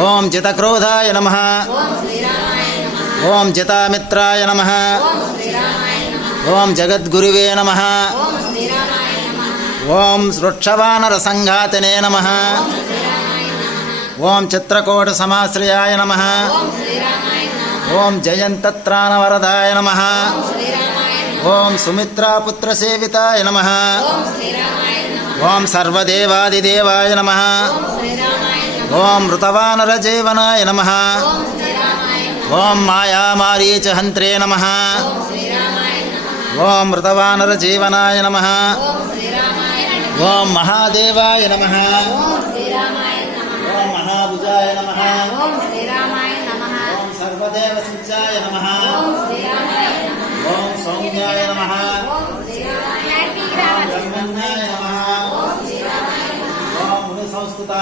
ఓం చితక్రోధాయ నమ ఓం చితామిత్రాయ నమ ఓం జగద్గురువే నమ ఓం వృక్షవానరసంఘాతనే నమ ఓం చిత్రకోట సమాశ్రయాయ నమ ఓం జయంతత్రాణవరదాయ నమ ఓం సుమిత్రాపుత్రసేవితాయ నమ ओम सर्वेवादिदेवाय नम। ओम ऋतवानरजीवनाय नमः। ॐ मायामारीचहन्त्रे नमः। ॐ ऋतवानरजीवनाय नमः। ॐ महादेवाय नमः। ॐ महाभुजाय नमः। ॐ सर्वदेवसिंचाय संस्कृता